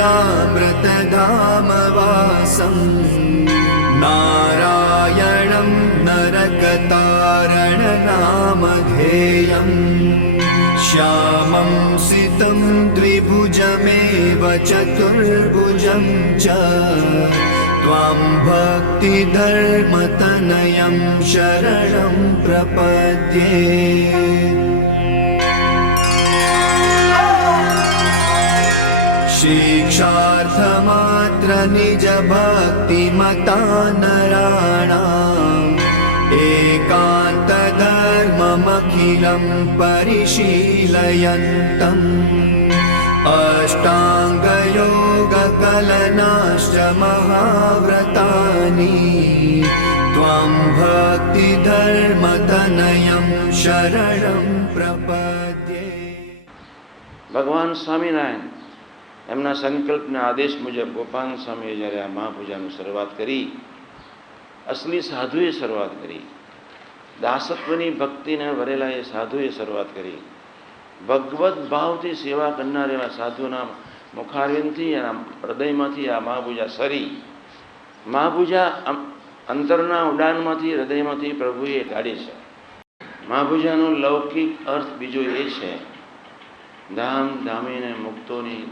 अखिलामृतधामवासं नारायणं नरकतारणनामधेयम् श्यामं सितं द्विभुजमेव चतुर्भुजं च त्वां भक्तिधर्मतनयं शरणं प्रपद्ये। शिक्षार्थमात्र निजभक्तिमता नराणाम् एकान्तधर्ममखिलं परिशीलयन्तम् अष्टाङ्गयोगकलनाश्च महाव्रतानि त्वां भक्तिधर्मतनयं शरणं प्रपद्ये। ભગવાન સ્વામિનારાયણ એમના સંકલ્પના આદેશ મુજબ ગોપાલ સ્વામીએ જ્યારે આ મહાપૂજાની શરૂઆત કરી, અસલી સાધુએ શરૂઆત કરી, દાસત્વની ભક્તિને ભરેલા એ સાધુએ શરૂઆત કરી, ભગવત ભાવથી સેવા કરનાર એવા સાધુના મુખારવિંદથી એના હૃદયમાંથી આ મહાપૂજા સરી. મહાપૂજા અંતરના ઉડાનમાંથી હૃદયમાંથી પ્રભુએ કાઢી છે. મહાપૂજાનો લૌકિક અર્થ બીજો એ છે, ધામ ધામીને મુક્તોની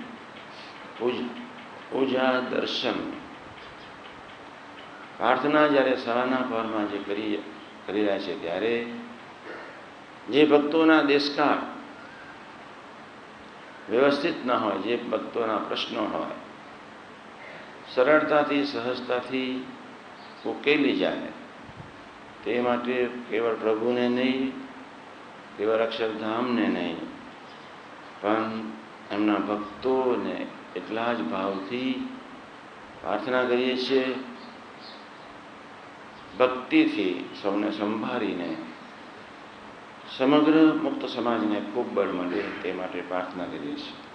પૂજા દર્શન. પ્રાર્થના જ્યારે સવારના પરમાં જે કરી રહ્યા છે ત્યારે જે ભક્તોના દેશકાળ વ્યવસ્થિત ન હોય, જે ભક્તોના પ્રશ્નો હોય સરળતાથી સહજતાથી ઉકેલી જાય, તે માટે કેવળ પ્રભુને નહીં, કેવળ અક્ષરધામને નહીં, પણ એમના ભક્તોને એટલા જ ભાવથી પ્રાર્થના કરીએ છીએ. ભક્તિથી સૌને સંભાળીને સમગ્ર મુક્ત સમાજને ખૂબ બળ મળે તે માટે પ્રાર્થના કરીએ છીએ.